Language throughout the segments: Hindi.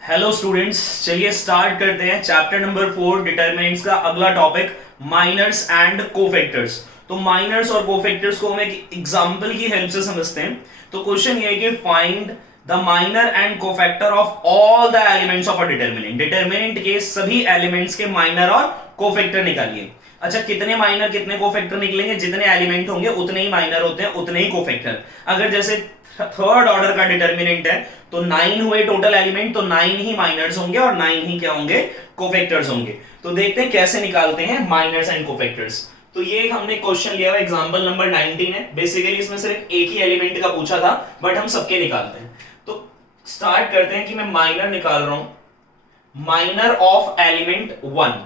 हेलो स्टूडेंट्स, चलिए स्टार्ट करते हैं चैप्टर नंबर 4 डिटरमिनेंट्स का अगला टॉपिक माइनर्स एंड कोफैक्टर्स। तो माइनर्स और कोफैक्टर्स को हम एक एग्जांपल की हेल्प से समझते हैं। तो क्वेश्चन ये है कि find the minor and cofactor of all the elements of a determinant. Determinant के सभी एलिमेंट्स के माइनर और कोफैक्टर निकालिए। अच्छा, कितने माइनर कितने कोफैक्टर निकलेंगे? जितने एलिमेंट होंगे उतने ही माइनर होते हैं, उतने ही कोफैक्टर। अगर जैसे थर्ड ऑर्डर का डिटरमिनेंट है तो 9 हुए टोटल एलिमेंट, तो 9 ही माइनर्स होंगे और 9 ही क्या होंगे? कोफैक्टर्स होंगे। तो देखते हैं कैसे निकालते हैं माइनर्स एंड कोफैक्टर्स। तो ये हमने क्वेश्चन लिया हुआ एग्जांपल नंबर 19 है। बेसिकली इसमें सिर्फ एक ही एलिमेंट का पूछा था, बट हम सबके निकालते हैं। तो स्टार्ट करते हैं कि मैं माइनर निकाल रहा हूं। Minor of element 1,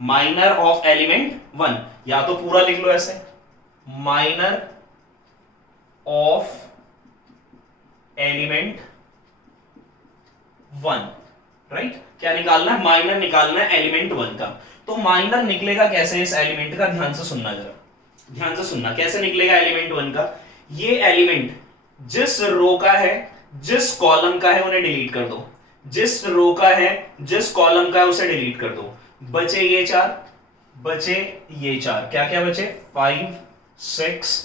minor of element 1, या तो पूरा लिख लो ऐसे, माइनर ऑफ एलिमेंट 1, राइट। क्या निकालना है? माइनर निकालना है एलिमेंट 1 का। तो माइनर निकलेगा कैसे इस एलिमेंट का? ध्यान से सुनना, जरा ध्यान से सुनना। कैसे निकलेगा एलिमेंट 1 का? ये एलिमेंट जिस रो का है, जिस कॉलम का है, उन्हें डिलीट कर दो। जिस रो का है, जिस कॉलम का है, उसे डिलीट कर दो। बचे ये 4, बचे ये 4। क्या क्या बचे? 5 6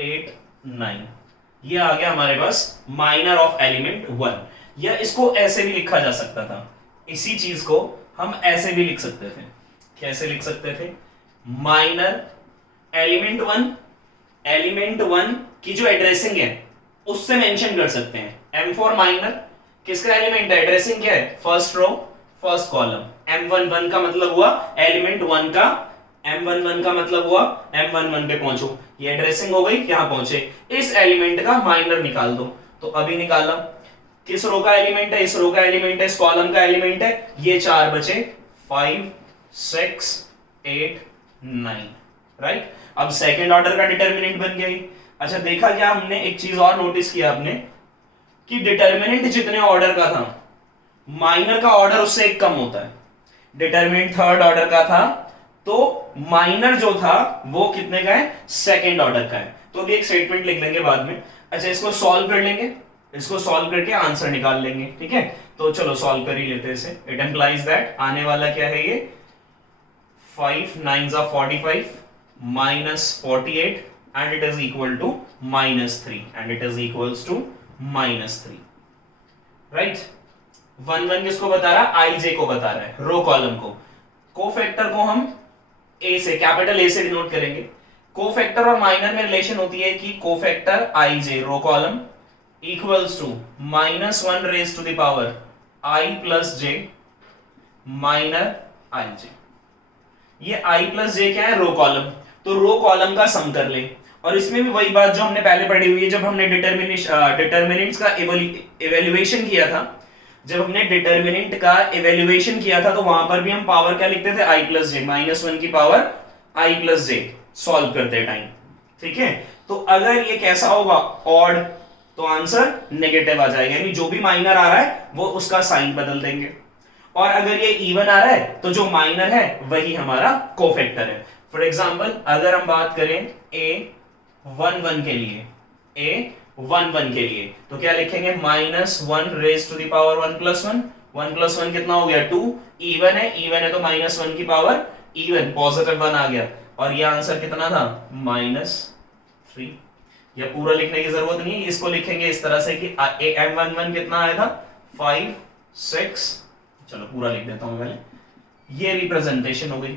8 9। ये आ गया हमारे पास माइनर ऑफ एलिमेंट 1। या इसको ऐसे भी लिखा जा सकता था, इसी चीज को हम ऐसे भी लिख सकते थे। कैसे लिख सकते थे? माइनर एलिमेंट 1, एलिमेंट 1 की जो एड्रेसिंग है उससे मेंशन कर सकते हैं। M फॉर माइनर, किसका एलिमेंट है? एड्रेसिंग क्या है? First row first column. M11 का मतलब हुआ एलिमेंट 1 का, M11 का मतलब हुआ M11 पे पहुंचो। ये एड्रेसिंग हो गई, यहां पहुंचे। इस एलिमेंट का माइनर निकाल दो। तो अभी निकाला। किस रो का एलिमेंट है? इस रो का एलिमेंट है, इस कॉलम का एलिमेंट है। ये 4 बचे, 5 6 8 9, राइट। अब सेकंड ऑर्डर का डिटरमिनेंट बन गया। अच्छा, देखा क्या हमने? एक चीज और नोटिस किया आपने कि डिटरमिनेंट जितने ऑर्डर का था, माइनर का ऑर्डर उससे एक कम होता है। डिटरमिनेंट थर्ड ऑर्डर का था तो माइनर जो था वो कितने का है? सेकंड ऑर्डर का है। तो अभी एक स्टेटमेंट लिख लेंगे बाद में। अच्छा, इसको सॉल्व कर लेंगे, इसको सॉल्व करके आंसर निकाल लेंगे, ठीक है। तो चलो सॉल्व कर ही लेते हैं इसे। इट एम्प्लाइज दैट आने वाला क्या है? ये 5 9 45 minus 48 and it is equal to -3 and it is equals to -3, right। 1 1 किसको बता रहा है? IJ को बता रहा है, रो कॉलम को। कोफैक्टर को हम ए से, कैपिटल ए से डिनोट करेंगे। कोफैक्टर और माइनर में रिलेशन होती है कि cofactor IJ row column equals to -1 raise to the power I plus J minor IJ। ये I प्लस J क्या है? Row column. तो रो कॉलम का सम कर ले। और इसमें भी वही बात जो हमने पहले पढ़ी हुई है, जब हमने डिटरमिनेंट्स का इवेल्युएशन किया था। जब हमने डिटरमिनेंट का इवेल्युएशन किया था तो वहां पर भी हम पावर क्या लिखते थे? I प्लस J, -1 की power I plus J solve करते टाइम, ठीक है। तो अगर ये कैसा होगा? ऑड, तो आंसर नेगेटिव आ जाएगा, यानी जो भी माइनर आ रहा है वो उसका साइन बदल देंगे। और अगर ये इवन आ रहा है तो जो माइनर है वही हमारा कोफैक्टर है। फॉर एग्जांपल अगर हम बात करें A11 के लिए, A11 के लिए तो क्या लिखेंगे? -1 raise to the power 1 plus 1। 1 plus 1 कितना हो गया? 2। इवन है, इवन है तो -1 की पावर इवन, पॉजिटिव 1 आ गया। और ये आंसर कितना था? -3। या पूरा लिखने की जरूरत नहीं, इसको लिखेंगे इस तरह से कि M11 कितना आया था? 5 6। चलो पूरा लिख देता हूं पहले। ये रिप्रेजेंटेशन हो गई।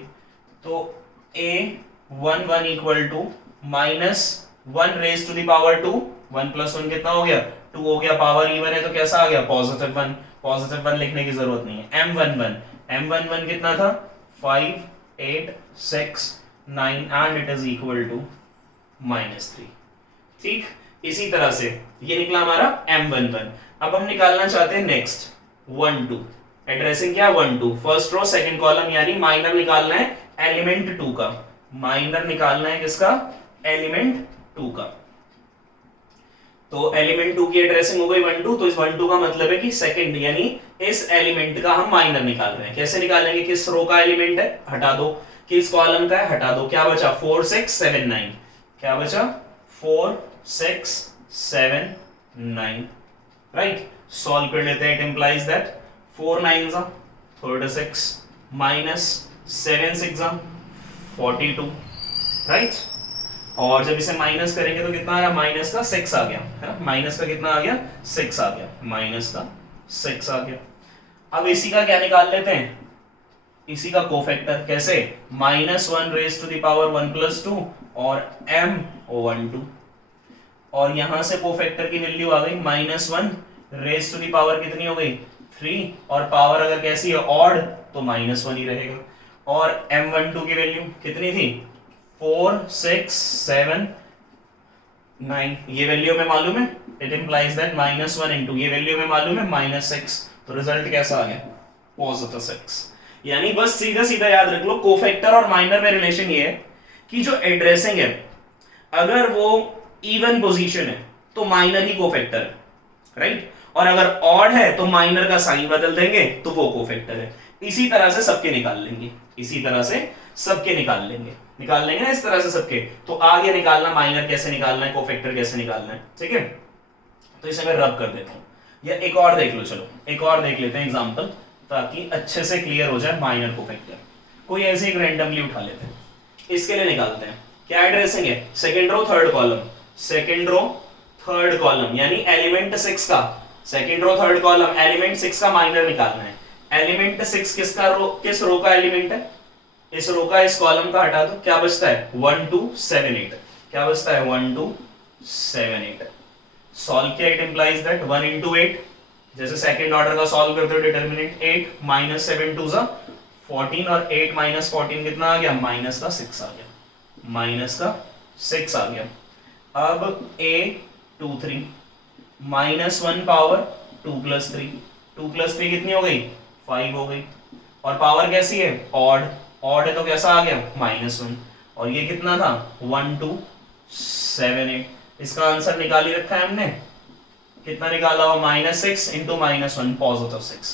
तो A11 equal to -1 raise to the power 2। 1 plus 1 कितना हो गया? 2 हो गया। पावर इवन है तो कैसा आ गया? पॉजिटिव 1। पॉजिटिव 1 लिखने की जरूरत नहीं है। M11 कितना था? 5 8 6 9 and it is equal to -3, ठीक। इसी तरह से ये निकला हमारा M11। अब हम निकालना चाहते हैं नेक्स्ट 1 2। एड्रेसिंग क्या? 1 2, फर्स्ट रो सेकंड कॉलम, यानी माइनर निकालना है एलिमेंट 2 का। माइनर निकालना है किसका? एलिमेंट 2 का। तो एलिमेंट 2 की एड्रेसिंग हो गई 1 2। तो इस 1 2 का मतलब है कि सेकंड, यानी इस एलिमेंट का हम माइनर निकाल रहे हैं। कैसे निकालेंगे? किस रो का एलिमेंट है? हटा दो। किस कॉलम का है? हटा दो। क्या बचा? 4 6 7 9। क्या बचा? 4 6 7 9, राइट। सॉल्व कर लेते हैं। It implies that 4 9 36 minus 7 6 42, right. और जब इसे माइनस करेंगे तो कितना आया, माइनस का 6 आ गया, है ना, माइनस का कितना आ गया, 6 आ गया, माइनस का 6 आ गया। अब इसी का क्या निकाल लेते हैं, इसी का कोफैक्टर, कैसे, -1 रेज टू द पावर 1 + 2 और m/2, और यहां से कोफैक्टर की वैल्यू आ गई -1 रेज टू द पावर कितनी हो गई 3, और पावर अगर कैसी है ऑड तो -1 ही रहेगा, और m/2 की वैल्यू कितनी थी 4 6 7 9, ये वैल्यू हमें मालूम है, इट इंप्लाइज दैट -1 इनटू ये वैल्यू हमें मालूम है -6, तो रिजल्ट कैसा आ गया, +6। यानी बस सीधा सीधा याद रख लो, कोफैक्टर और माइनर में रिलेशन ये है कि जो एड्रेसिंग है अगर वो इवन पोजीशन है तो माइनर ही कोफैक्टर है, राइट, और अगर ऑड है तो माइनर का साइन बदल देंगे तो वो कोफैक्टर है। इसी तरह से सबके निकाल लेंगे, इसी तरह से सबके निकाल लेंगे ना, इस तरह से सबके। तो आगे निकालना माइनर कैसे निकालना है, कोफैक्टर कैसे निकालना है, ठीक है। तो इसे मैं रब कर देता हूं, या एक और देख लो, चलो एक और देख लेते हैं एग्जांपल, ताकि अच्छे से क्लियर हो जाए माइनर कोफैक्टर। कोई ऐसे एक रैंडमली उठा लेते हैं, इसके लिए निकालते हैं। क्या एड्रेसिंग है, second row third column, second row third column, यानी एलिमेंट 6 का second row third column, element 6 का माइनर निकालना है। एलिमेंट 6 किसका रो, किस रो का एलिमेंट है, इस रो का, इस कॉलम का हटा दो, क्या बचता है 1 2 7 8, क्या बचता है 1 2 7 8। सॉल्व किया, इट इंप्लाइज दैट 1 × 8, जैसे सेकंड ऑर्डर का सॉल्व करते हो डिटरमिनेंट 8 - 7 2 14, और 8 - 14 कितना आ गया, माइनस का 6 आ गया, माइनस का 6 आ गया। अब a 2 3 -1 पावर 2 + 3, 2 + 3 कितनी हो गई 5 हो गई, और पावर कैसी है ऑड, ऑड है तो कैसा आ गया -1, और ये कितना था 1 2 7 8। इसका आंसर निकाल ही रखा है हमने, कितना निकाला हुआ -6 × -1 +6।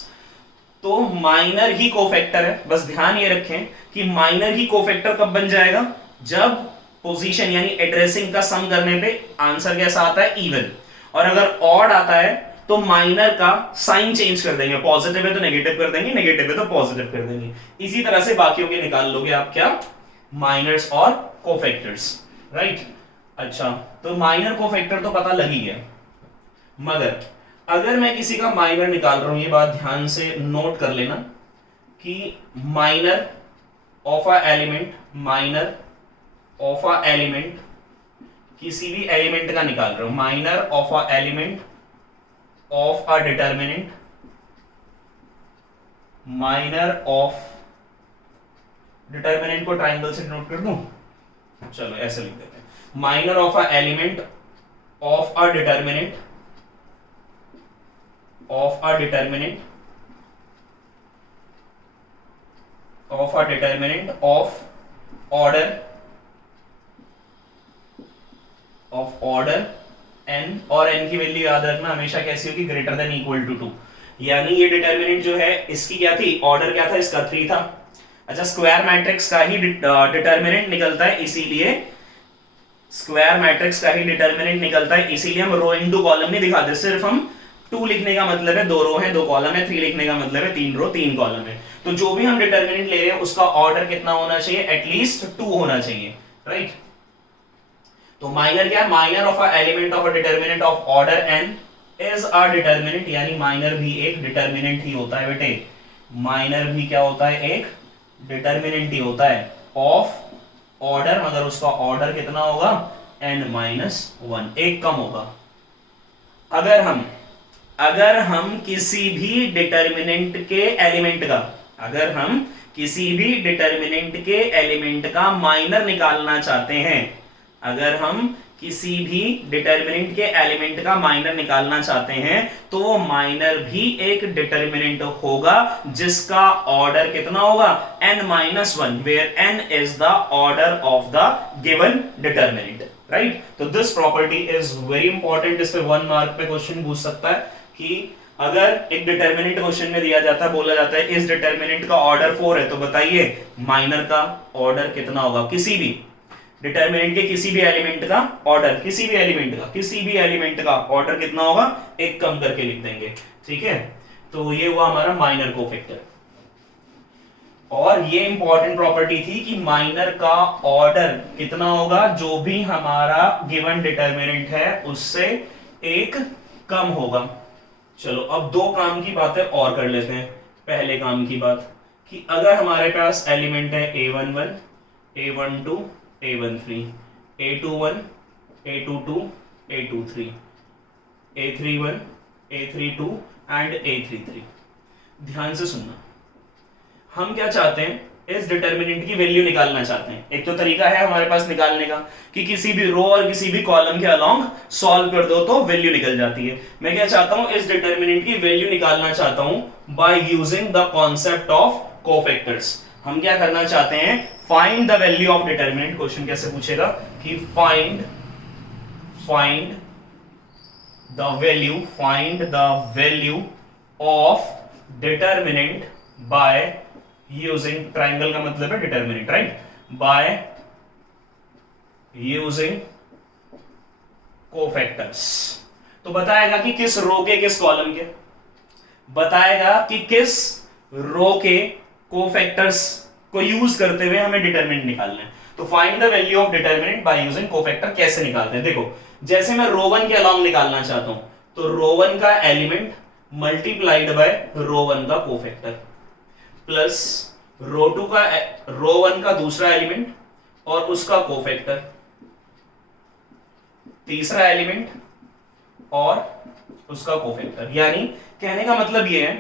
तो माइनर ही कोफैक्टर है, बस ध्यान ये रखें कि माइनर ही कोफैक्टर कब बन जाएगा, जब पोजीशन यानी एड्रेसिंग का सम करने पे आंसर कैसा आता है इवन, और अगर ऑड आता है तो माइनर का साइन चेंज कर देंगे, पॉजिटिव है तो नेगेटिव कर देंगे, नेगेटिव है तो पॉजिटिव कर देंगे। इसी तरह से बाकियों के निकाल लोगे आप, क्या, माइनर्स और कोफैक्टर्स, राइट। अच्छा, तो माइनर कोफैक्टर तो पता लग ही गया, मगर अगर मैं किसी का माइनर निकाल रहा हूं, ये बात ध्यान से नोट कर लेना कि minor of a element, minor of a element, किसी भी एलिमेंट का निकाल रहा हूं, minor of a element of a determinant, minor of determinant को ट्रायंगल से नोट कर दूं, चलो ऐसे लिख देते हैं, minor of a element of a determinant, of a determinant of a determinant of order n, और n की वैल्यू याद रखना हमेशा कैसी होगी, ग्रेटर देन इक्वल टू 2, यानी ये डिटर्मिनेंट जो है इसकी क्या थी, ऑर्डर क्या था इसका 3 था। अच्छा, स्क्वायर मैट्रिक्स का ही डिटर्मिनेंट निकलता है, इसीलिए स्क्वायर मैट्रिक्स का ही डिटर्मिनेंट निकलता है, इसीलिए हम रो इनटू कॉलम नहीं दिखाते, सिर्फ हम 2 लिखने का मतलब है 2 रो है 2 कॉलम है, 3 लिखने का मतलब है 3 रो 3 कॉलम है। तो जो भी हम डिटर्मिनेंट ले रहे हैं उसका ऑर्डर कितना होना चाहिए, एटलीस्ट 2 होना चाहिए, राइट। तो माइनर क्या है, minor of a element of a determinant of order n is a determinant, यानी माइनर भी एक डिटर्मिनेंट ही होता है बेटे, माइनर भी क्या होता है, एक डिटर्मिनेंट ही होता है ऑफ ऑर्डर, मगर उसका ऑर्डर कितना होगा n-1, एक कम होगा। अगर हम किसी भी डिटर्मिनेंट के एलिमेंट का, अगर हम किसी भी डिटर्मिनेंट के एलिमेंट का माइनर निकालना चाहते हैं, अगर हम किसी भी डिटर्मिनेंट के एलिमेंट का माइनर निकालना चाहते हैं, तो माइनर भी एक डिटर्मिनेंट होगा जिसका ऑर्डर कितना होगा n-1, where n is the order of the given determinant, right. तो this property is very important, इस पे 1 मार्क पे क्वेश्चन पूछ सकता है कि अगर एक डिटर्मिनेंट क्वेश्चन में दिया जाता है, बोला जाता है इस डिटर्मिनेंट का ऑर्डर 4 है, तो बताइए माइनर का ऑर्डर कितना होगा, किसी भी डिटर्मिनेंट के किसी भी एलिमेंट का ऑर्डर, किसी भी एलिमेंट का ऑर्डर कितना होगा, एक कम करके लिख देंगे, ठीक है। तो ये हुआ हमारा माइनर कोफैक्टर। और ये इंपॉर्टेंट प्रॉपर्टी थी कि माइनर का ऑर्डर कितना होगा, जो भी हमारा गिवन डिटर्मिनेंट है उससे एक कम होगा। चलो अब दो काम की बातें और कर लेते हैं। पहले काम की बात कि अगर हमारे पास एलिमेंट है a11, a12, a13, a21, a22, a23, a31, a32 and a33। ध्यान से सुनना, हम क्या चाहते हैं, इस डिटर्मिनेंट की वैल्यू निकालना चाहते हैं। एक तो तरीका है हमारे पास निकालने का कि किसी भी रो और किसी भी कॉलम के अलोंग सॉल्व कर दो तो वैल्यू निकल जाती है। मैं क्या चाहता हूं, इस डिटर्मिनेंट की वैल्यू निकालना चाहता हूं bye using the concept of cofactors. हम क्या करना चाहते हैं, find the value of determinant. Question कैसे पूछेगा कि find the value of determinant by using, triangle का मतलब है determinant, right, by using cofactors. तो बताएगा कि किस रो के किस कॉलम के, बताएगा कि किस रो के कोफैक्टर्स को यूज करते हुए हमें डिटर्मिनेंट निकालना है। तो find the value of determinant by using cofactor कैसे निकालते हैं। देखो जैसे मैं रो वन के अलोंग निकालना चाहता हूं, तो रो वन का element multiplied by row one का कोफैक्टर प्लस रो वन का दूसरा एलिमेंट और उसका कोफैक्टर, तीसरा एलिमेंट और उसका कोफैक्टर। यानी कहने का मतलब यह है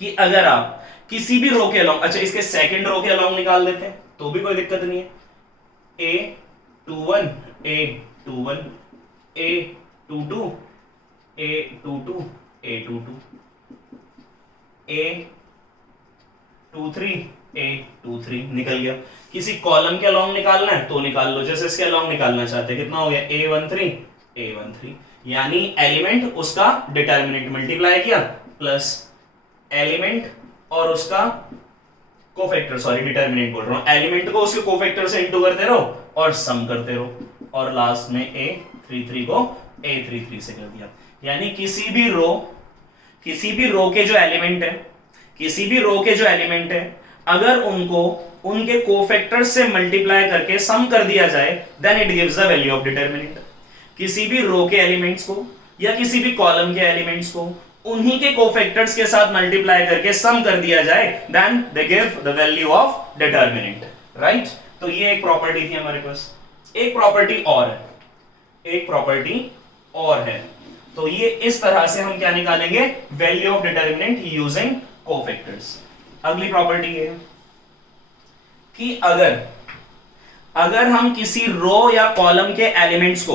कि अगर आप किसी भी रो के अलोंग, अच्छा इसके सेकंड रो के अलोंग निकाल देते हैं तो भी कोई दिक्कत नहीं है, a21, a21, a22, a22, a22, a23, a23 निकल गया। किसी कॉलम के अलोंग निकालना है तो निकाल लो, जैसे इसके अलोंग निकालना चाहते हैं, कितना हो गया a13, a13, यानी एलिमेंट उसका डिटर्मिनेंट मल्टीप्लाई किया प्लस एलिमेंट और उसका कोफैक्टर, सॉरी डिटर्मिनेंट बोल रहा हूं, एलिमेंट को उसके कोफैक्टर से इंटू करते रहो और सम करते रहो, और लास्ट में a33 को a33 से कर दिया। यानी किसी भी रो के जो एलिमेंट है, अगर उनको उनके कोफैक्टर से मल्टीप्लाई करके सम कर दिया जाए, then it gives the value of determinant. किसी भी रो के एलिमेंट्स को या किसी भी कॉलम के एलिमेंट्स को उन्हीं के कोफैक्टर्स के साथ मल्टीप्लाई करके सम कर दिया जाए, then they give the value of determinant, right. तो ये एक प्रॉपर्टी थी हमारे पास। एक प्रॉपर्टी और है, तो ये इस तरह से हम क्या निकालेंगे, value of determinant using cofactors. अगली प्रॉपर्टी है कि अगर हम किसी रो या कॉलम के एलिमेंट्स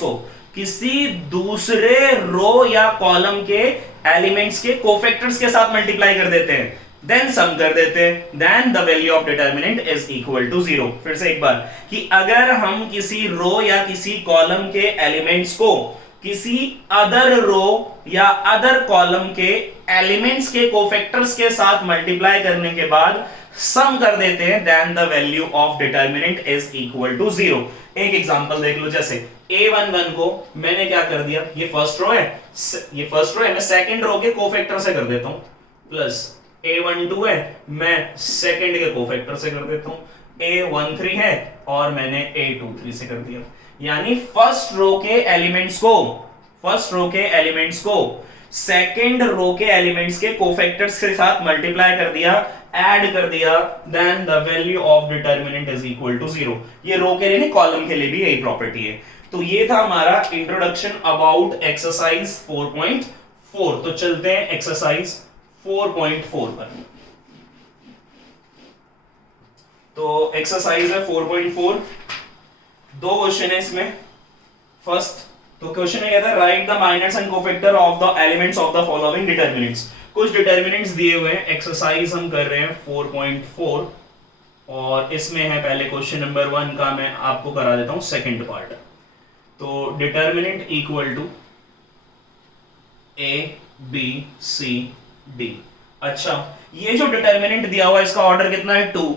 को किसी दूसरे रो या कॉलम के एलिमेंट्स के कोफैक्टर्स के साथ मल्टीप्लाई कर देते हैं, देन सम कर देते हैं, then the value of determinant is equal to 0। फिर से एक बार कि अगर हम किसी रो या किसी कॉलम के एलिमेंट्स को किसी अदर रो या अदर कॉलम के एलिमेंट्स के कोफैक्टर्स के साथ मल्टीप्लाई करने के बाद सम कर देते हैं, then the value of determinant is equal to 0। एक एग्जांपल देख लो, जैसे a11 को मैंने क्या कर दिया, ये फर्स्ट रो है, मैं सेकंड रो के कोफैक्टर से कर देता हूं, प्लस a12 है, मैं सेकंड के कोफैक्टर से कर देता हूं, a13 है और मैंने a23 से कर दिया। यानी फर्स्ट रो के एलिमेंट्स को सेकंड रो के एलिमेंट्स के कोफैक्टर्स के साथ मल्टीप्लाई कर दिया, ऐड कर दिया, then the value of determinant is equal to 0। ये रो के लिए नहीं, कॉलम के लिए भी यही प्रॉपर्टी है। तो ये था हमारा इंट्रोडक्शन अबाउट एक्सरसाइज 4.4। तो चलते हैं एक्सरसाइज 4.4 पर। तो एक्सरसाइज है 4.4, दो क्वेश्चन है इसमें। फर्स्ट तो क्वेश्चन है कहता है write the minors and cofactor of the elements of the following determinants. कुछ डिटर्मिनेंट्स दिए हुए हैं, एक्सरसाइज हम कर रहे हैं 4.4 और इसमें है पहले क्वेश्चन नंबर 1 का मैं आपको करा देता हूं सेकंड पार्ट। तो determinant equal to a b c d। अच्छा ये जो डिटर्मिनेंट दिया हुआ है इसका ऑर्डर कितना है 2,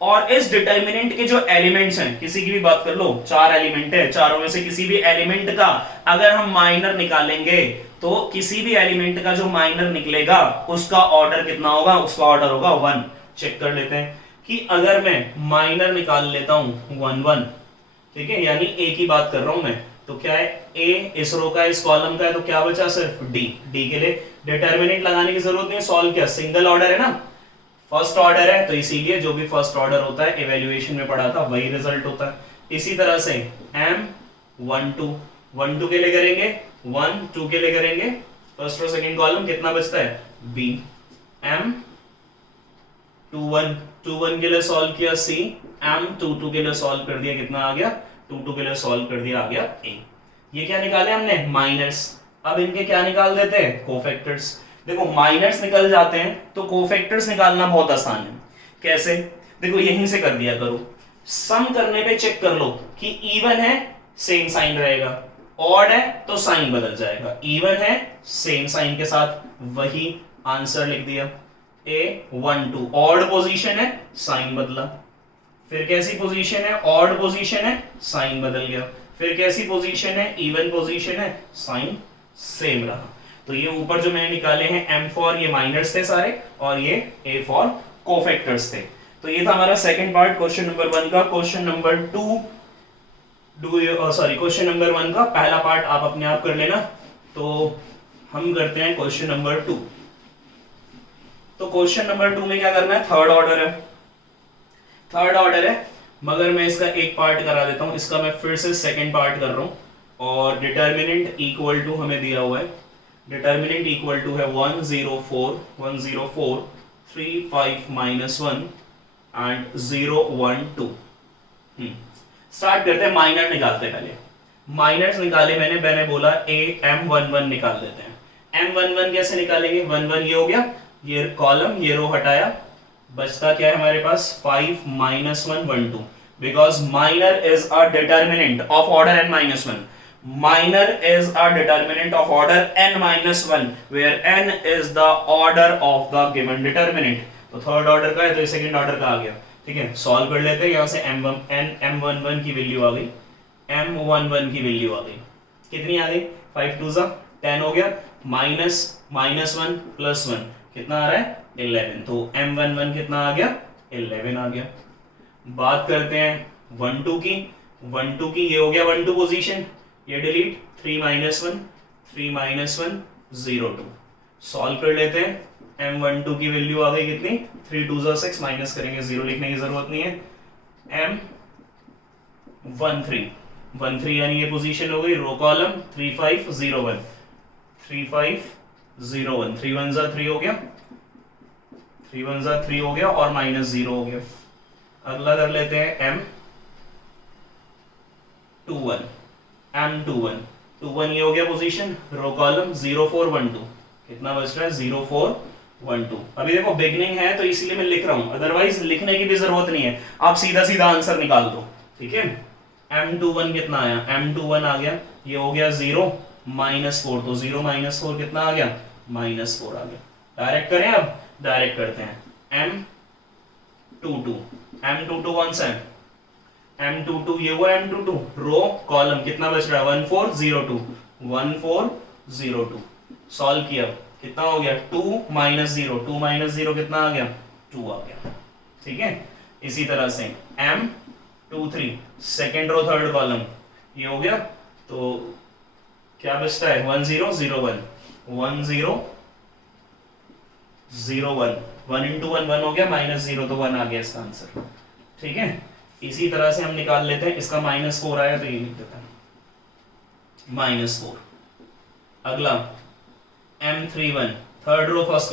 और इस डिटर्मिनेंट के जो एलिमेंट्स हैं, किसी की भी बात कर लो, 4 एलिमेंट है, चारों में से किसी भी एलिमेंट का अगर हम माइनर निकालेंगे तो किसी भी एलिमेंट का जो माइनर निकलेगा उसका ऑर्डर कितना होगा, उसका ऑर्डर होगा 1। चेक कर लेते हैं कि अगर मैं माइनर निकाल लेता हूं 1 1, ठीक है, यानी ए की बात कर रहा हूं मैं, तो क्या है, ए इस रो का इस कॉलम का है, तो क्या बचा, सिर्फ डी। डी के लिए डिटर्मिनेंट लगाने की जरूरत नहीं, सॉल्व किया, सिंगल ऑर्डर है ना, फर्स्ट ऑर्डर है, तो इसीलिए जो भी फर्स्ट ऑर्डर होता है इवैल्यूएशन में पढ़ा था वही रिजल्ट होता है। इसी तरह से M12 के लिए करेंगे, 1 2 के लिए करेंगे, फर्स्ट और सेकंड कॉलम, कितना बचता है, B। M21 के लिए सॉल्व किया, C। M22 के लिए सॉल्व कर दिया, कितना आ गया, 22 के लिए सॉल्व कर दिया, आ गया A। ये क्या निकाले हमने, माइनर्स। अब इनके क्या निकाल देते हैं, कोफैक्टर्स। देखो माइनर्स निकल जाते हैं तो कोफैक्टर्स निकालना बहुत आसान है। कैसे, देखो यहीं से कर दिया करो, सम करने पे चेक कर लो कि इवन है सेम साइन रहेगा, ऑड है तो साइन बदल जाएगा, इवन है सेम साइन के साथ, वही आंसर लिख दिया। A12 ऑड पोजीशन है, साइन बदला, फिर कैसी पोजीशन है, ऑड पोजीशन है, साइन बदल गया, फिर कैसी पोजीशन है, इवन पोजीशन है, साइन सेम रहा। तो ये ऊपर जो मैंने निकाले हैं M फॉर, ये माइनर्स थे सारे, और ये A फॉर कोफैक्टर्स थे। तो ये था हमारा सेकंड पार्ट क्वेश्चन नंबर 1 का। क्वेश्चन नंबर 1 का पहला पार्ट आप अपने आप कर लेना। तो हम करते हैं क्वेश्चन नंबर 2। तो क्वेश्चन नंबर 2 में क्या करना है, थर्ड ऑर्डर है, मगर मैं इसका एक पार्ट करा देता हूं, इसका मैं फिर से सेकंड पार्ट कर रहा हूं। और डिटर्मिनेंट इक्वल टू हमें दिया हुआ है, डिटर्मिनेंट इक्वल टू है 104 3 5 -1 एंड 0 1 2। स्टार्ट करते हैं, माइनर निकालते हैं। पहले माइनर्स निकाले मैंने बोला M11 निकाल देते हैं। M11 कैसे निकालेंगे, 11 ये हो गया, ये कॉलम, ये रो हटाया, बचता क्या है हमारे पास, 5 -1 1 2, because minor is a determinant of order n-1। Minor is a determinant of order n-1 where n is the order of the given determinant। तो थर्ड ऑर्डर का है तो सेकंड ऑर्डर का आ गया, ठीक है। सॉल्व कर लेते हैं, यहां से M11 की वैल्यू आ गई, M11 की वैल्यू आ गई, कितनी आ गई, 5 2 10 हो गया, -1 + 1 कितना आ रहा है, 11। तो M11 कितना आ गया, 11 आ गया। बात करते हैं 1 2 की, 1 2 की, ये हो गया 1 2 पोजीशन, ये डिलीट, 3 -1 0 2। सॉल्व कर लेते हैं, M12 की वैल्यू आ गई कितनी, 3 2 6, माइनस करेंगे, 0 लिखने की जरूरत नहीं है। M13 यानी ये पोजीशन हो गई, रो कॉलम 3 5 0 1 3 5 0 1, 3 1 3 हो गया, 3 1 3 हो गया और -0 हो गया। अगला कर लेते हैं M21 ये हो गया पोजीशन, रो कॉलम 0 4 1 2, कितना बच रहा है, 0 4 1 2। अभी देखो बिगनिंग है तो इसीलिए मैं लिख रहा हूं, अदरवाइज लिखने की भी जरूरत नहीं है, आप सीधा आंसर निकाल दो, ठीक है। M21 कितना आया, M21 आ गया, ये हो गया 0 -4, तो 0 -4 कितना आ गया, -4 आ गया। डायरेक्ट करें, अब डायरेक्ट करते हैं, M22 कौन सा है, M22 ये हुआ, M22 रो कॉलम कितना बच रहा है, 1 4 0 2 1 4 0 2। सॉल्व किया, कितना हो गया, 2 -0 कितना आ गया, 2 आ गया, ठीक है। इसी तरह से M23 second row third column, ये हो गया, तो क्या बचता है, 1 0 0 1 1 0 0 1 1 × 1 1 हो गया, -0 तो 1 आ गया इसका आंसर, ठीक है। इसी तरह से हम निकाल लेते हैं, इसका -4 आया तो ये लिख देते हैं -4। अगला M31 third row first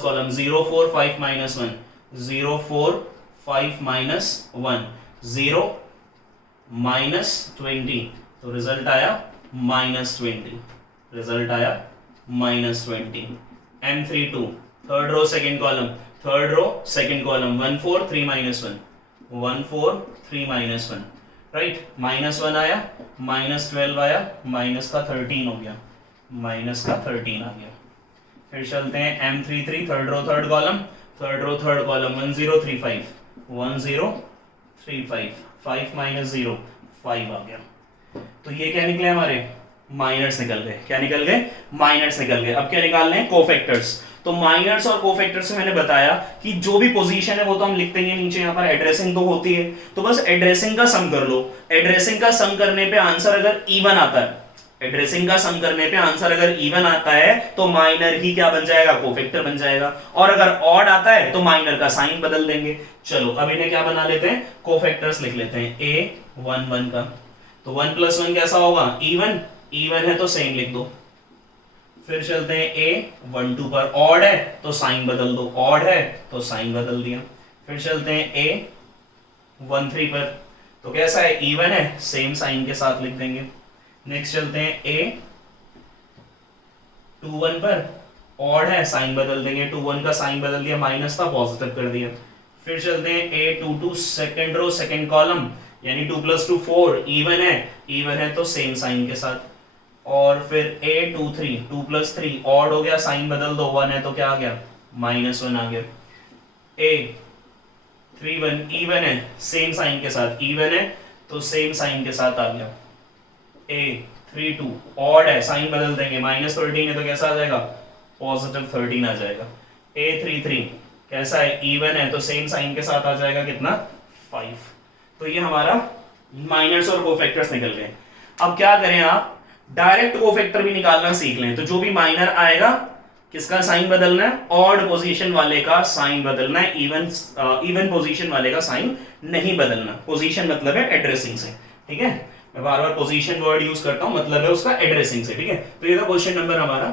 column 0 4 5 -1 0 4 5 -1 0 -20, तो रिजल्ट आया -20, M32 third row second column 1 4 3 -1 1 4 3 -1, right, -1 आया, -12 आया, -13 हो गया, -13 आ गया। फिर चलते हैं M33 third row third column 1 0 3 5 1035, 5 minus 0 5 आ गया। तो ये क्या निकले हमारे माइनर्स निकल गए। क्या निकल गए? माइनर्स निकल गए। अब क्या निकालने हैं? कोफैक्टर्स। तो माइनर्स और कोफैक्टर्स में मैंने बताया कि जो भी पोजीशन है वो तो हम लिखते ही हैं नीचे, यहाँ पर एड्रेसिंग तो होती है, तो बस एड्रेसिंग का सम कर लो। एड्रेसिंग का सम करने पे आंसर अगर इवन आता है, एड्रेसिंग का सम करने पे आंसर अगर इवन आता है तो माइनर ही क्या बन जाएगा? कोफैक्टर बन जाएगा। और अगर ऑड आता है तो माइनर का साइन बदल देंगे। चलो अब इन्हें क्या बना लेते हैं? कोफैक्टर्स लिख लेते हैं। A11 का तो 1 + 1 कैसा होगा? इवन। इवन है तो सेम लिख दो। फिर चलते हैं A12 पर, ऑड है तो साइन बदल दो, ऑड है तो साइन बदल दिया। फिर चलते हैं A13 पर, तो कैसा है? इवन है, सेम साइन के साथ लिख देंगे। नेक्स्ट चलते हैं A21 पर, ऑड है, साइन बदल देंगे। 21 का साइन बदल दिया, माइनस था पॉजिटिव कर दिया। फिर चलते हैं A22 second row second column, यानी 2 + 2 4, इवन है तो सेम साइन के साथ। और फिर A23 2 + 3 ऑड हो गया, साइन बदल दो, 1 है तो क्या आ गया? -1 आ गया। A31 इवन है, सेम साइन के साथ, इवन है तो सेम साइन के साथ आ गया। A32 ऑड है, साइन बदल देंगे, -13 है तो कैसा आ जाएगा? +13 आ जाएगा। A33 कैसा है? इवन है तो सेम साइन के साथ आ जाएगा, कितना? 5। तो ये हमारा माइनर्स और कोफैक्टर्स निकल गए। अब क्या करें, आप डायरेक्ट कोफैक्टर भी निकालना सीख लें। तो जो भी माइनर आएगा किसका साइन बदलना है? ऑड पोजीशन वाले का साइन बदलना है, इवन पोजीशन वाले का साइन नहीं बदलना। पोजीशन मतलब है एड्रेसिंग से, ठीक है? मैं बार बार पोजीशन वर्ड यूज करता हूं, मतलब है उसका एड्रेसिंग से, ठीक है? तो ये था क्वेश्चन नंबर हमारा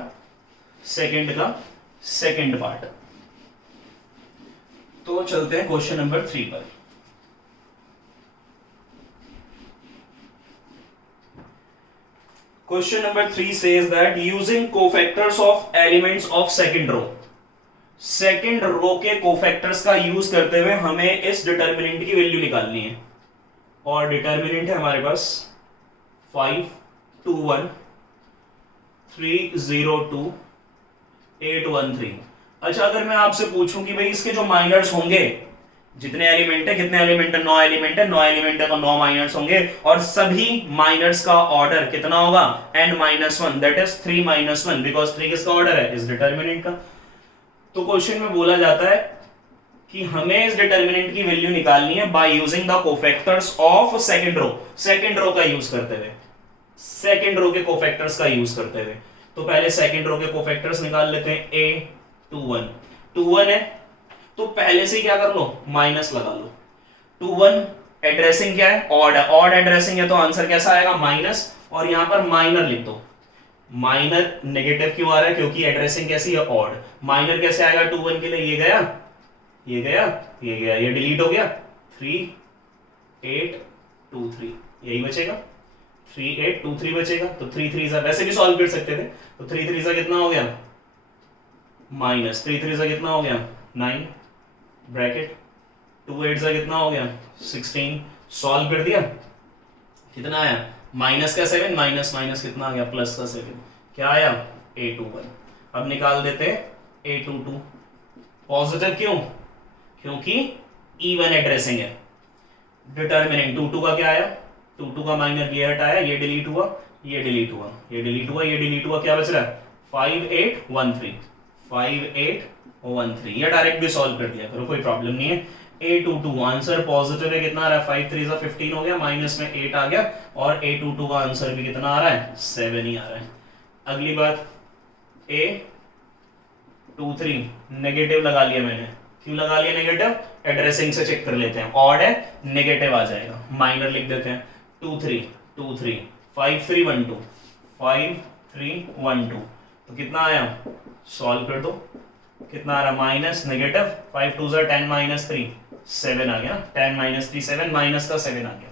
सेकंड का सेकंड पार्ट। तो चलते हैं क्वेश्चन नंबर 3 पर। Question number 3 says that using cofactors of elements of second row, second row के कोफैक्टर्स का यूज करते हुए हमें इस डिटर्मिनेंट की वैल्यू निकालनी है। और डिटर्मिनेंट है हमारे पास 5 2 1 3 0 2 8 1 3। अच्छा, अगर मैं आपसे पूछूं कि भाई इसके जो माइनर्स होंगे, जितने एलिमेंट है, कितने एलिमेंट है? 9 एलिमेंट है। 9 एलिमेंट है तो 9 माइनर्स होंगे, और सभी माइनर्स का ऑर्डर कितना होगा? n-1, दैट इज 3 - 1, बिकॉज 3 किसका ऑर्डर है? इस डिटर्मिनेंट का। तो क्वेश्चन में बोला जाता है कि हमें इस डिटर्मिनेंट की वैल्यू निकालनी है by using the cofactors of second row. Second row का यूज करते हुए, सेकंड रो के कोफैक्टर्स का यूज करते हुए। तो पहले सेकंड रो के कोफैक्टर्स निकाल लेते हैं। A21 21 है तो पहले से क्या कर लो? माइनस लगा लो। 21 एड्रेसिंग क्या है? ऑड है। ऑड एड्रेसिंग है तो आंसर कैसा आएगा? माइनस। और यहां पर माइनर लिख दो। माइनर नेगेटिव क्यों आ रहा है? क्योंकि एड्रेसिंग कैसी है? ऑड। माइनर कैसे आएगा 21 के लिए? ये गया, ये गया, ये गया, ये डिलीट हो गया। 3 8 2 3 यही बचेगा। 3 8 2 3 बचेगा। तो 3 3 वैसे भी सॉल्व कर सकते थे। तो 3 3 कितना हो गया? -3 3 कितना हो गया? 9 ब्रैकेट। 2 8 कितना हो गया? 16। सॉल्व कर दिया, कितना आया? माइनस का 7, माइनस माइनस कितना आ गया? प्लस का 7। क्या आया? A21। अब निकाल देते A22। पॉजिटिव क्यों? क्योंकि इवन एड्रेसिंग है। डिटर्मिनेंट 22 का क्या आया? 22 का माइनर ये हटाया, ये डिलीट हुआ, ये डिलीट हुआ, ये डिलीट हुआ, ये डिलीट हुआ। क्या बच रहा है? 5 8 1 3 5 8 1 3। ये डायरेक्ट भी सॉल्व कर दिया करो, कोई प्रॉब्लम नहीं है। A22 आंसर पॉजिटिव है, कितना आ रहा है? 5 3 15 हो गया, माइनस में 8 आ गया, और A22 का आंसर भी कितना आ रहा है? 7 ही आ रहा है। अगली बात A23 नेगेटिव लगा लिया मैंने। क्यों लगा लिया नेगेटिव? एड्रेसिंग से चेक कर लेते हैं। ऑड है, नेगेटिव आ जाएगा, माइनर लिख देते हैं। 2 3 2 3 5 3 1 2 5 3 1 2। तो कितना आया? सॉल्व कर दो, कितना आ रहा? माइनस नेगेटिव 5 2 10 -3 7 आ गया। 10 - 3 7, माइनस का 7 आ गया।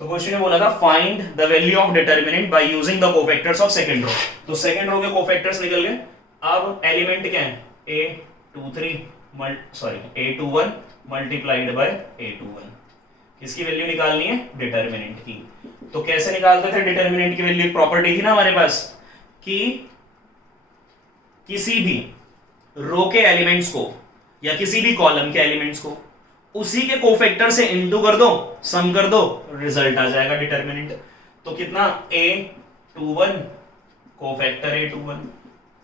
तो क्वेश्चन में बोला था find the value of determinant by using the cofactors of second row. तो सेकंड रो के कोफैक्टर्स निकल गए। अब एलिमेंट क्या है? A21 multiplied by A21। किसकी वैल्यू निकालनी है? डिटर्मिनेंट की। तो कैसे निकालते थे डिटर्मिनेंट की वैल्यू? प्रॉपर्टी थी ना हमारे पास कि किसी भी रो के एलिमेंट्स को या किसी भी कॉलम के एलिमेंट्स को उसी के कोफैक्टर से इनटू कर दो, सम कर दो, रिजल्ट आ जाएगा डिटर्मिनेंट। तो कितना A21 cofactor A21,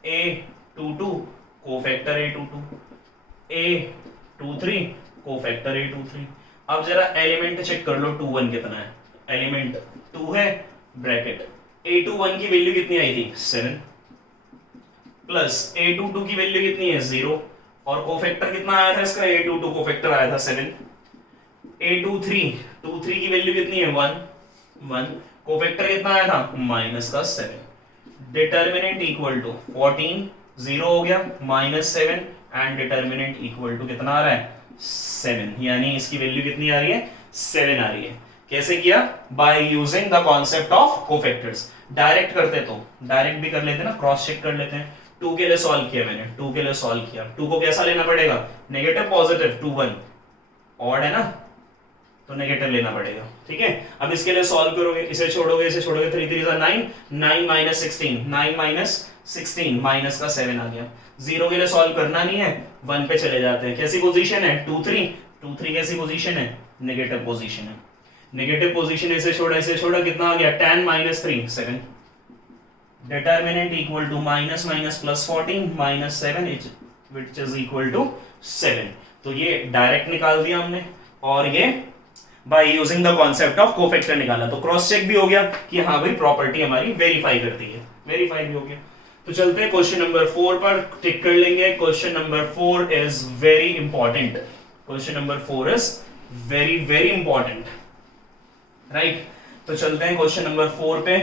A22 cofactor A22, A23 cofactor A23। अब जरा एलिमेंट चेक कर लो 21 कितना है। एलिमेंट 2 है, ब्रैकेट A21 की वैल्यू कितनी आई थी 7 प्लस A22 की वैल्यू कितनी है 0 और कोफैक्टर कितना आया था इसका A22 कोफैक्टर आया था 7। A23 की वैल्यू कितनी है 1 कोफैक्टर कितना आया था माइनस का 7। डिटर्मिनेंट इक्वल टू 14 0 हो गया -7 एंड डिटर्मिनेंट इक्वल टू कितना आ रहा है 7, यानी इसकी वैल्यू कितनी आ रही है 7 आ रही है। कैसे किया? Bye using the concept of cofactors. Direct करते तो डायरेक्ट भी कर लेते ना, क्रॉस चेक कर लेते हैं। 2 के लिए सॉल्व किया मैंने, 2 के लिए सॉल्व किया। 2 को कैसा लेना पड़ेगा? नेगेटिव पॉजिटिव 2 1 ऑड है ना, तो नेगेटिव लेना पड़ेगा। ठीक है, अब इसके लिए सॉल्व करोगे, इसे छोड़ोगे, इसे छोड़ोगे, 3 3 9 9 माइनस 16 9 माइनस 16 माइनस का 7 आ गया। 0 के लिए सॉल्व करना नहीं है, 1 पे चले जाते हैं। कैसी पोजीशन है 2 3 कैसी पोजीशन है? नेगेटिव पोजीशन है। नेगेटिव पोजीशन इसे छोड़ा कितना आ गया 10 minus 3 7। Determinant equal to minus minus plus 14 minus 7 which is equal to 7। तो ये डायरेक्ट निकाल दिया हमने और ये by using the concept of cofactor निकाला। तो क्रॉस चेक भी हो गया कि हाँ भाई प्रॉपर्टी हमारी वेरीफाई करती है, वेरीफाई भी हो गया। तो चलते हैं क्वेश्चन नंबर 4 पर, टिक कर लेंगे। Question number 4 is very important. Question number 4 is very very important, right. तो चलते हैं क्वेश्चन नंबर 4 पे।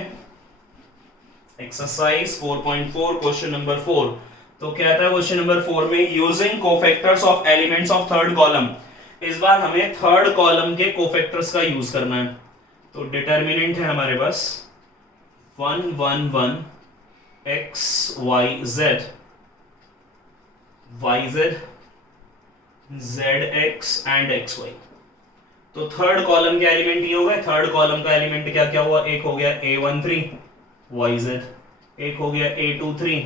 Exercise 4.4 question number 4। तो कहता है क्वेश्चन नंबर 4 में using cofactors of elements of third column. इस बार हमें थर्ड कॉलम के कोफैक्टर्स का यूज करना है। तो डिटर्मिनेंट है हमारे पास 1 1 1 x y z z x and x y। तो थर्ड कॉलम के एलिमेंट ये हो गए। थर्ड कॉलम का एलिमेंट क्या क्या हुआ? एक हो गया A13 yz, एक हो गया A23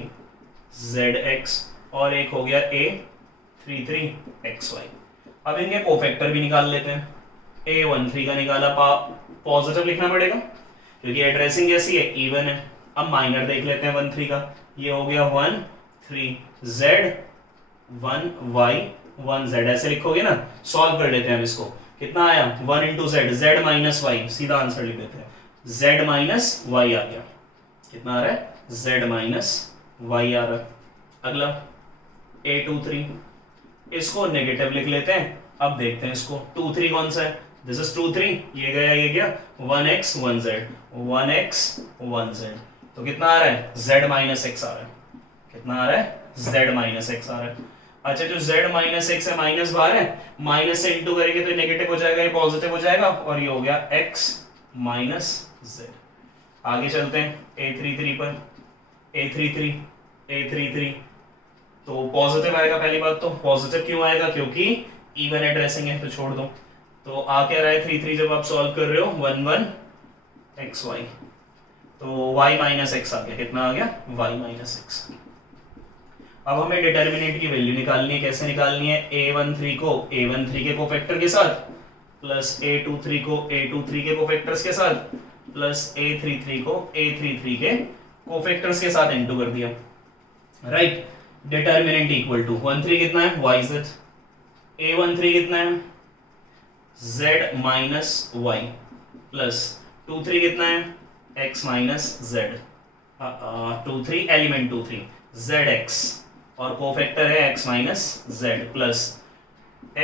zx और एक हो गया A33 xy। अब इनके कोफैक्टर भी निकाल लेते हैं। A13 का निकाला, पॉजिटिव लिखना पड़ेगा क्योंकि एड्रेसिंग कैसी है इवन है। अब माइनर देख लेते हैं 13 का। ये हो गया 1 3 z 1 y 1 z, ऐसे लिखोगे ना। सॉल्व कर लेते हैं अब इसको। कितना आया 1 into z, z minus y, सीधा आंसर लिख देते हैं। z माइनस वाई आ गया। कितना आ रहा है? z माइनस वाई आ रहा है। अगला A23, इसको नेगेटिव लिख लेते हैं। अब देखते हैं इसको 2 3 कौन सा है? दिस इज 2 3, ये गया 1x 1z 1x 1z। तो कितना आ रहा है? z माइनस x आ रहा है। कितना आ रहा है? z माइनस x आ रहा है। अच्छा, जो z माइनस x है माइनस बाहर है, माइनस से इंटू करेंगे तो नेगेटिव हो जाएगा, ये पॉजिटिव हो जाएगा और ये हो गया x माइनस z। आगे चलते हैं A33 पर। A33 तो पॉजिटिव आएगा। पहली बात तो पॉजिटिव क्यों आएगा? क्योंकि इवन एड्रेसिंग है, तो छोड़ दो। तो आ क्या रहा है 33 जब आप सॉल्व कर रहे हो 1 1 xy, तो y माइनस x आ गया। कितना आ गया? y minus x। अब हमें डिटर्मिनेंट की वैल्यू निकालनी है। कैसे निकालनी है? A13 को A13 के कोफैक्टर के साथ प्लस A23 को A23 के कोफैक्टर्स के साथ प्लस A33 को A33 के कोफैक्टर्स के साथ इनटू कर दिया, राइट। डिटर्मिनेंट इक्वल टू 13 कितना है? yz। A13 कितना है? z माइनस y प्लस 23 कितना है? x minus z। 23 element 23 zx और कोफैक्टर है x minus z plus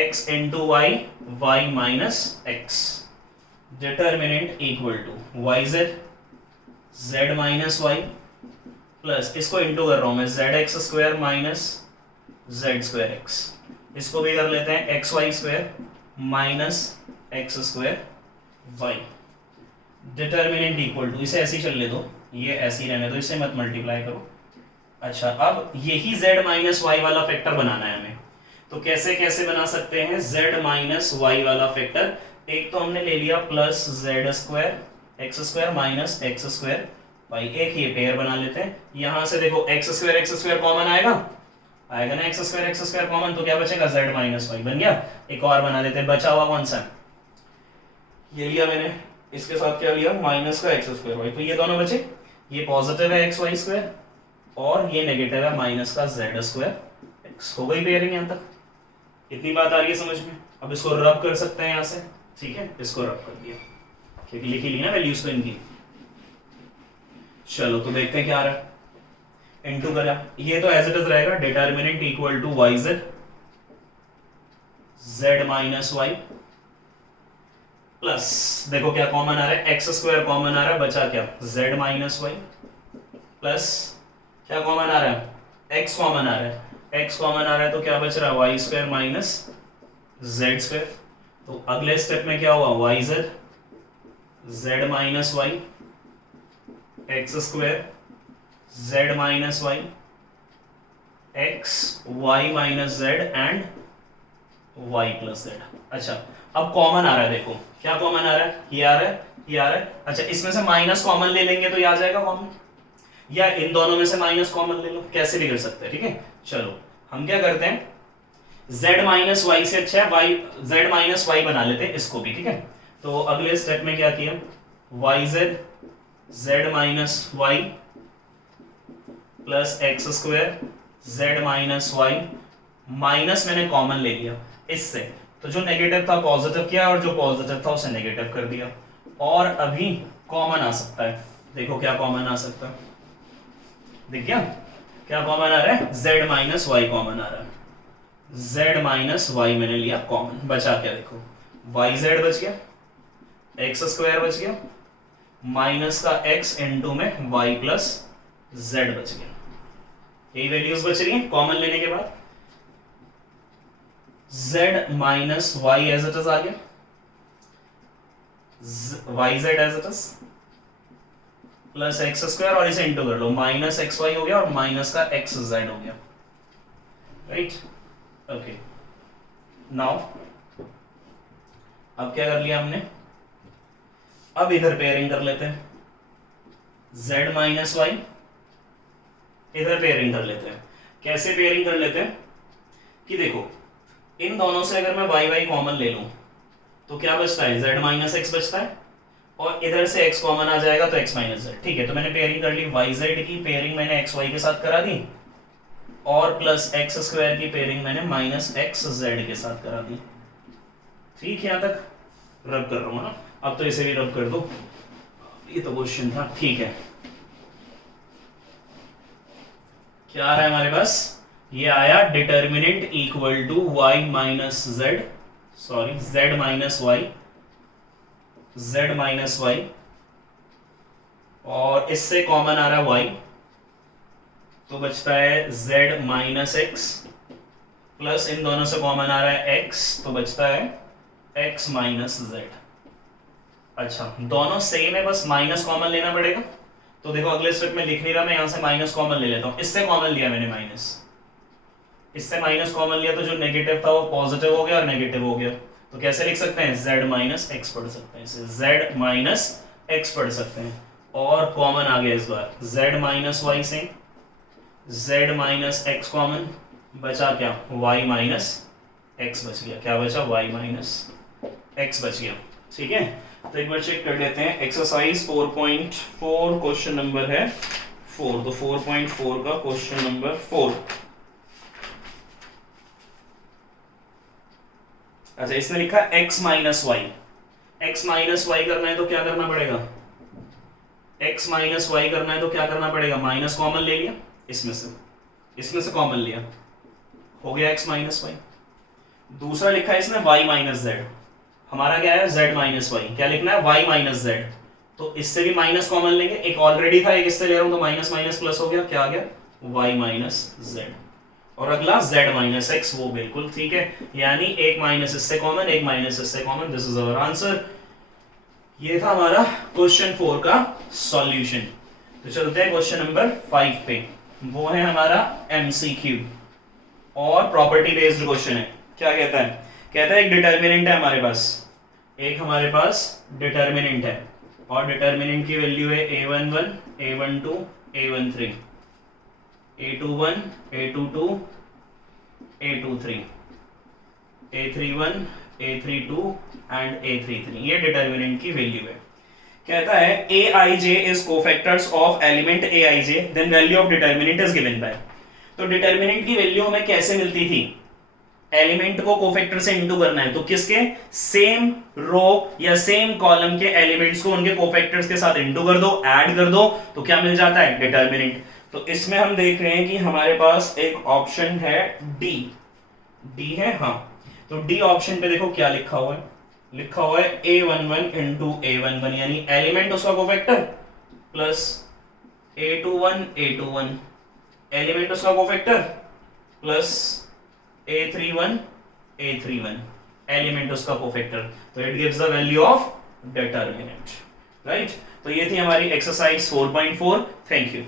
x into y y minus x। Determinant equal to yz z minus y plus इसको इंटू कर रहा हूं मैं zx square minus z square x। इसको भी कर लेते हैं xy square minus x square y। Determinant equal to, इसे ऐसे ही चलने दो, ये ऐसे ही रहने दो, इसे मत मल्टीप्लाई करो। अच्छा, अब यही z माइनस वाई वाला फैक्टर बनाना है हमें। तो कैसे कैसे बना सकते हैं z माइनस वाई वाला फैक्टर? एक तो हमने ले लिया plus z square x square minus x square y, एक ये पेयर बना लेते हैं। यहां से देखो एक्स स्क्वायर कॉमन आएगा आएगा ना एक्स स्क्वायर कॉमन, तो क्या बचेगा z माइनस वाई बन गया। एक और बना देते हैं, बचा हुआ कौन सा, ये लिया मैंने, इसके साथ क्या लिया माइनस का एक्स स्क्वायर वाई, तो ये दोनों बचे, ये पॉजिटिव है एक्स वाई स्क्वायर और ये नेगेटिव है माइनस का जेड स्क्वायर एक्स। हो गई पेयरिंग यहाँ तक, इतनी बात आ रही है समझ में। अब इसको रब कर सकते हैं यहाँ से, ठीक है, इसको रब कर दिया क्योंकि लिखी ली ना वैल्यूज तो इनकी। चलो तो देखते हैं क्या आ रहा है, इनटू करा, ये तो एज इट इज रहेगा, determinant equal to y z, z minus y plus, देखो क्या कॉमन आ रहा है, एक्स स्क्वायर कॉमन आ रहा है, बचा क्या जेड माइनस वाई प्लस क्या कॉमन आ रहा है, एक्स कॉमन आ रहा है, एक्स कॉमन आ रहा है तो क्या बच रहा है y square minus z square. तो अगले स्टेप में क्या हुआ, y z, z minus y, x square, z minus y, x y minus z and y plus z. अच्छा अब कॉमन आ रहा है, देखो क्या कॉमन आ रहा है, ये आ रहा है, ये आ रहा है। अच्छा इसमें से माइनस कॉमन ले लेंगे तो ये आ जाएगा कॉमन, या इन दोनों में से माइनस कॉमन ले लो, कैसे भी कर सकते हैं, ठीक है। चलो हम क्या करते हैं, z माइनस वाई से अच्छा है y, z माइनस वाई बना लेते हैं इसको भी, ठीक है। तो अगले स्टेप में क्या किया, y z, z minus y plus x square, z minus y, minus मैंने कॉमन ले लिया इससे, तो जो नेगेटिव था पॉजिटिव किया और जो पॉजिटिव था उसे नेगेटिव कर दिया। और अभी कॉमन आ सकता है, देखो क्या कॉमन आ सकता है, देख क्या कॉमन आ रहा है, z माइनस वाई कॉमन आ रहा है, z माइनस वाई मैंने लिया कॉमन, बचा क्या देखो वाई जेड बच गया, एक्स स्क्वायर बच गया, माइनस का x इनटू में y प्लस जेड बच गया। यही वैल्यूज बच रही हैं कॉमन लेने के बाद, z minus Y as it is आ गया, Y Z as it is plus x square और इसे इंटू कर लो, माइनस एक्स वाई हो गया और माइनस का एक्स जेड हो गया, राइट। ओके नाउ अब क्या कर लिया हमने, अब इधर पेयरिंग कर लेते हैं, z माइनस वाई, इधर पेयरिंग कर लेते हैं। कैसे पेयरिंग कर लेते हैं कि देखो इन दोनों से अगर मैं वाई वाई कॉमन ले लूं तो क्या बचता है, z माइनस एक्स बचता है, और इधर से x कॉमन आ जाएगा तो x माइनस जेड, ठीक है। तो मैंने पेयरिंग कर ली, वाई जेड की पेयरिंग मैंने एक्स वाई के साथ करा दी, और प्लस एक्स स्क्वायर की पेयरिंग मैंने माइनस एक्स जेड के साथ करा दी, ठीक है। यहां तक रब कर रहा हूं ना, अब तो इसे भी रब कर दो, ये तो क्वेश्चन था, ठीक है। क्या आ रहा है हमारे पास, ये आया determinant equal to y minus z, sorry z minus y, z minus y, और इससे कॉमन आ रहा है y, तो बचता है z माइनस एक्स, प्लस इन दोनों से कॉमन आ रहा है x, तो बचता है x माइनस जेड। अच्छा दोनों सेम है, बस माइनस कॉमन लेना पड़ेगा, तो देखो अगले स्टेप में लिख नहीं रहा मैं, यहां से माइनस कॉमन ले लेता हूं, इससे कॉमन लिया मैंने माइनस, इससे माइनस कॉमन लिया तो जो नेगेटिव था वो पॉजिटिव हो गया और नेगेटिव हो गया, तो कैसे लिख सकते हैं, z माइनस एक्स पढ़ सकते हैं इसे, z माइनस एक्स पढ़ सकते हैं, और कॉमन आ गया इस बार z माइनस वाई से z माइनस एक्स कॉमन, बचा क्या y माइनस एक्स बच गया, क्या बचा y माइनस एक्स बच गया, ठीक है। तो एक बार चेक कर लेते हैं, एक्सरसाइज 4.4 क्वेश्चन नंबर है 4, तो 4.4 का क्वेश्चन नंबर 4। अच्छा इसने लिखा x minus y, x minus y करना है तो क्या करना पड़ेगा, x माइनस वाई करना है तो क्या करना पड़ेगा, माइनस कॉमन ले लिया, इसमें से कॉमन लिया, हो गया x माइनस वाई। दूसरा लिखा है इसने y माइनस जेड, हमारा क्या है z माइनस वाई, क्या लिखना है y माइनस जेड, तो इससे भी माइनस कॉमन लेंगे, एक ऑलरेडी था एक इससे ले रहा हूं तो माइनस माइनस प्लस हो गया, क्या आ गया y माइनस जेड, और अगला z माइनस एक्स, वो बिल्कुल ठीक है, यानी एक माइनस इससे कॉमन, एक माइनस इससे common, this is our answer. ये था हमारा क्वेश्चन 4 का सॉल्यूशन। तो चलते हैं क्वेश्चन नंबर 5 पे, वो है हमारा एमसीक्यू और प्रॉपर्टी बेस्ड क्वेश्चन है। क्या कहता है, कहता है एक डिटर्मिनेंट है हमारे पास, एक हमारे पास डिटर्मिनेंट है, और डिटर्मिनेंट की वैल्यू है a11 a12 a13 a21 a22 A23, A31, A32 and A33, ये डिटर्मिनेंट की वैल्यू है। कहता है Aij is cofactors of element Aij, then value of determinant is given by। तो डिटर्मिनेंट की वैल्यू हमें कैसे मिलती थी? एलिमेंट को कोफैक्टर से इंटू करना है, तो किसके? सेम रो या सेम कॉलम के एलिमेंट्स को उनके कोफैक्टर्स के साथ इंटू कर दो, ऐड कर दो, तो क्या मिल जाता है? डिटर्मिनेंट। तो इसमें हम देख रहे हैं कि हमारे पास एक ऑप्शन है डी है, हाँ। तो डी ऑप्शन पे देखो क्या लिखा हुआ है, लिखा हुआ है A11 इंटू A11, यानी एलिमेंट उसका कोफैक्टर प्लस A21 एलिमेंट उसका कोफैक्टर प्लस A31 एलिमेंट उसका कोफैक्टर। तो it gives the value of determinant, right. तो ये थी हमारी एक्सरसाइज 4.4। Thank you.